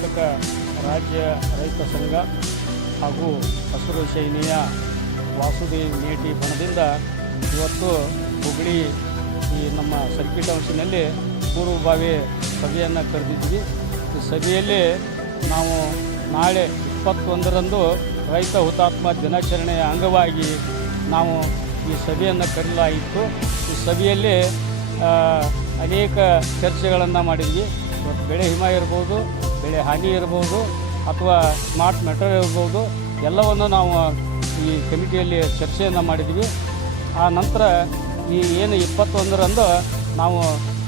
ಕರ್ನಾಟಕ ರಾಜ್ಯ ರೈತ ಸಂಘ ಹಾಗೂ ಹಸಿರು ಸೈನಿಯ ವಾಸುದೇವ್ ನೇಟಿ ಬಣದಿಂದ ಇವತ್ತು ಹುಬ್ಬಳ್ಳಿ ಈ ನಮ್ಮ ಸರ್ಕಿಟ್ ಹೌಸಿನಲ್ಲಿ ಪೂರ್ವಭಾವಿ ಸಭೆಯನ್ನು ಕರೆದಿದ್ವಿ ಈ ಸಭೆಯಲ್ಲಿ ನಾವು ನಾಳೆ ಇಪ್ಪತ್ತೊಂದರಂದು ರೈತ ಹುತಾತ್ಮ ದಿನಾಚರಣೆಯ ಅಂಗವಾಗಿ ನಾವು ಈ ಸಭೆಯನ್ನು ಕರೆಯಲಾಯಿತು. ಈ ಸಭೆಯಲ್ಲಿ ಅನೇಕ ಚರ್ಚೆಗಳನ್ನು ಮಾಡಿದ್ವಿ. ಬೆಳೆ ಹಿಮ ಇರ್ಬೋದು ಬೆಳೆ ಹಾನಿ ಇರ್ಬೋದು ಅಥವಾ ಸ್ಮಾರ್ಟ್ ಮೆಟರ್ ಇರ್ಬೋದು, ಎಲ್ಲವನ್ನು ನಾವು ಈ ಕಮಿಟಿಯಲ್ಲಿ ಚರ್ಚೆಯನ್ನು ಮಾಡಿದ್ವಿ. ಆ ನಂತರ ಈ ಏನು ಇಪ್ಪತ್ತೊಂದರಂದು ನಾವು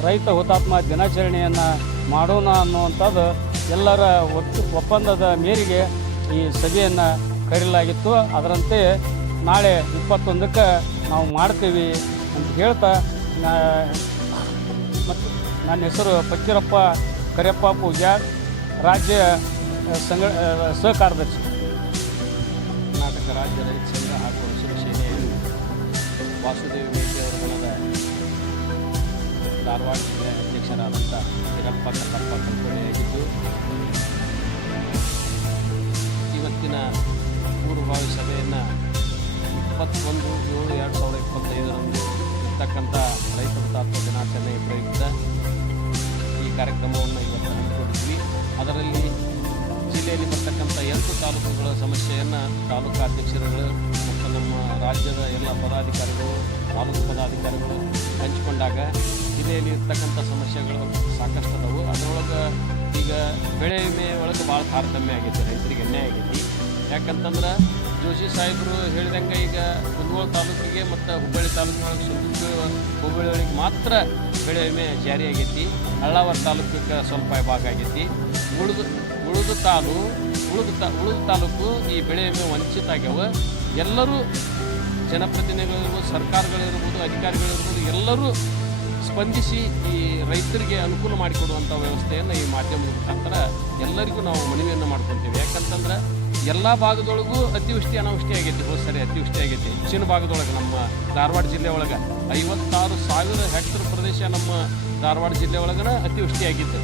ರೈತ ಹುತಾತ್ಮ ದಿನಾಚರಣೆಯನ್ನು ಮಾಡೋಣ ಅನ್ನುವಂಥದ್ದು ಎಲ್ಲರ ಒಟ್ಟು ಒಪ್ಪಂದದ ಮೇರೆಗೆ ಈ ಸಭೆಯನ್ನು ಕರೆಯಲಾಗಿತ್ತು. ಅದರಂತೆ ನಾಳೆ ಇಪ್ಪತ್ತೊಂದಕ್ಕೆ ನಾವು ಮಾಡ್ತೀವಿ ಅಂತ ಹೇಳ್ತಾ ಮತ್ತು ನನ್ನ ಹೆಸರು ಪಕ್ಕಿರಪ್ಪ ಕರಿಯಪ್ಪ ಪೂಜಾರ್. ರಾಜ್ಯ ಸಂಘ ಸಹಕಾರದರ್ಶಿ ಕರ್ನಾಟಕ ರಾಜ್ಯ ರೈತ ಸಂಘ ಹಾಗೂ ಹಸಿರು ಸೇನೆ ವಾಸುದೇವ ಮೇಟಿ ಅವರುಗಳದ ಧಾರವಾಡ ಜಿಲ್ಲೆ ಅಧ್ಯಕ್ಷರಾದಂಥ ವೀರಪ್ಪ ಕಲ್ಲಪ್ಪ ಕಂಪನಿಯಾಗಿದ್ದು ಇವತ್ತಿನ ಪೂರ್ವಭಾವಿ ಸಭೆಯನ್ನು ಇಪ್ಪತ್ತೊಂದು ಏಳು ಎರಡು ಸಾವಿರದ ಇಪ್ಪತ್ತೈದರಂದು ಇರ್ತಕ್ಕಂಥ ರೈತ ಹುತಾತ್ಮ ದಿನಾಚರಣೆ ಪ್ರಯುಕ್ತ ಈ ಕಾರ್ಯಕ್ರಮವನ್ನು ಇವತ್ತು ಎಂಟು ತಾಲೂಕುಗಳ ಸಮಸ್ಯೆಯನ್ನು ತಾಲೂಕು ಅಧ್ಯಕ್ಷರುಗಳು ಮತ್ತು ನಮ್ಮ ರಾಜ್ಯದ ಎಲ್ಲ ಪದಾಧಿಕಾರಿಗಳು, ತಾಲೂಕು ಪದಾಧಿಕಾರಿಗಳು ಹಂಚಿಕೊಂಡಾಗ ಜಿಲ್ಲೆಯಲ್ಲಿ ಇರ್ತಕ್ಕಂಥ ಸಮಸ್ಯೆಗಳು ಸಾಕಷ್ಟು ಅದಾವು. ಅದರೊಳಗೆ ಈಗ ಬೆಳೆ ವಿಮೆ ಒಳಗೆ ಭಾಳ ತಾರತಮ್ಯ ಆಗೈತೆ, ರೈತರಿಗೆ ಅನ್ಯಾಯ ಆಗೈತಿ. ಯಾಕಂತಂದ್ರೆ ಜೋಶಿ ಸಾಹೇಬರು ಹೇಳಿದಂಗೆ ಈಗ ಕುಂದಗೋಳ ತಾಲೂಕಿಗೆ ಮತ್ತು ಹುಬ್ಬಳ್ಳಿ ತಾಲೂಕಿನೊಳಗೆ ಸುತ್ತ ಹುಬ್ಬಳ್ಳಿ ಮಾತ್ರ ಬೆಳೆ ವಿಮೆ ಜಾರಿ ಆಗೈತಿ. ಹಳ್ಳಾವರ ತಾಲೂಕಿಗೆ ಸ್ವಲ್ಪ ಭಾಗ ಆಗೈತಿ. ಉಳಿದು ಉಳಿದು ತಾಲು ಉಳಿದ ಉಳಿದ ತಾಲೂಕು ಈ ಬೆಳೆ ವಿಮೆ ವಂಚಿತ ಆಗ್ಯಾವ. ಎಲ್ಲರೂ ಜನಪ್ರತಿನಿಧಿಗಳಿರ್ಬೋದು, ಸರ್ಕಾರಗಳಿರ್ಬೋದು, ಅಧಿಕಾರಿಗಳಿರ್ಬೋದು, ಎಲ್ಲರೂ ಸ್ಪಂದಿಸಿ ಈ ರೈತರಿಗೆ ಅನುಕೂಲ ಮಾಡಿಕೊಡುವಂಥ ವ್ಯವಸ್ಥೆಯನ್ನು ಈ ಮಾಧ್ಯಮದ ಮುಖಾಂತರ ಎಲ್ಲರಿಗೂ ನಾವು ಮನವಿಯನ್ನು ಮಾಡ್ಕೊತೀವಿ ಯಾಕಂತಂದ್ರೆ ಎಲ್ಲ ಭಾಗದೊಳಗೂ ಅತಿವೃಷ್ಟಿ ಅನಾವೃಷ್ಟಿ ಆಗೈತಿ ಹೋದ ಸರಿ, ಅತಿವೃಷ್ಟಿ ಆಗೈತಿ. ಹೆಚ್ಚಿನ ಭಾಗದೊಳಗೆ ನಮ್ಮ ಧಾರವಾಡ ಜಿಲ್ಲೆ ಒಳಗೆ ಐವತ್ತಾರು ಸಾವಿರ ಹೆಕ್ಟರ್ ಪ್ರದೇಶ ನಮ್ಮ ಧಾರವಾಡ ಜಿಲ್ಲೆ ಒಳಗನ ಅತಿವೃಷ್ಟಿ ಆಗಿತ್ತು.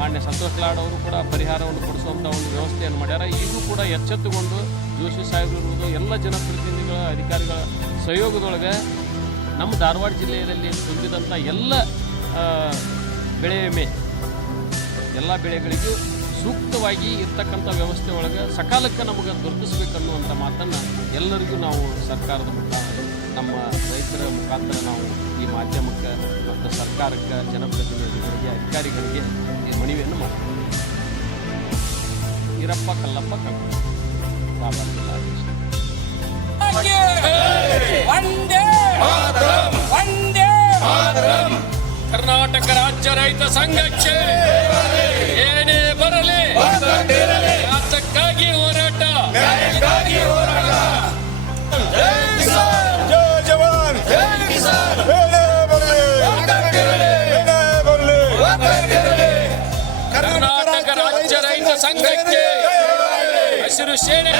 ಮಾನ್ಯ ಸಂತೋಷ್ ಲಾಡ್ ಅವರು ಕೂಡ ಪರಿಹಾರವನ್ನು ಕೊಡಿಸುವಂಥ ಒಂದು ವ್ಯವಸ್ಥೆಯನ್ನು ಮಾಡ್ಯಾರ. ಈಗೂ ಕೂಡ ಎಚ್ಚೆತ್ತುಕೊಂಡು ಜೋಶಿ ಇರ್ಬೋದು ಎಲ್ಲ ಜನಪ್ರತಿನಿಧಿಗಳ, ಅಧಿಕಾರಿಗಳ ಸಹಯೋಗದೊಳಗೆ ನಮ್ಮ ಧಾರವಾಡ ಜಿಲ್ಲೆಯಲ್ಲಿ ತುಂಬಿದಂಥ ಎಲ್ಲ ಬೆಳೆ ವಿಮೆ, ಎಲ್ಲ ಬೆಳೆಗಳಿಗೂ ಸೂಕ್ತವಾಗಿ ಇರ್ತಕ್ಕಂಥ ವ್ಯವಸ್ಥೆ ಒಳಗೆ ಸಕಾಲಕ್ಕೆ ನಮಗೆ ದೊರಕಿಸ್ಬೇಕನ್ನುವಂಥ ಮಾತನ್ನು ಎಲ್ಲರಿಗೂ ನಾವು ಸರ್ಕಾರದ ಮುಖಾಂತರ, ನಮ್ಮ ರೈತರ ಮುಖಾಂತರ ನಾವು ಈ ಮಾಧ್ಯಮಕ್ಕೆ ಮತ್ತು ಸರ್ಕಾರಕ್ಕೆ, ಜನಪ್ರತಿನಿಧಿಗಳಿಗೆ, ಅಧಿಕಾರಿಗಳಿಗೆ ಈ ಮನವಿಯನ್ನು ಮಾಡ್ತೀವಿ ಈರಪ್ಪ ಕಲ್ಲಪ್ಪ ವಂದೇ ಕರ್ನಾಟಕ ರಾಜ್ಯ ರೈತ ಸಂಘಕ್ಕೆ ಏನೇ ಬರಲಿ ರಾಜ್ಯಕ್ಕಾಗಿ ಹೋರಾಟ. ಕರ್ನಾಟಕ ರಾಜ್ಯ ರೈತ ಸಂಘಕ್ಕೆ ಹಸಿರು ಸೇನೆ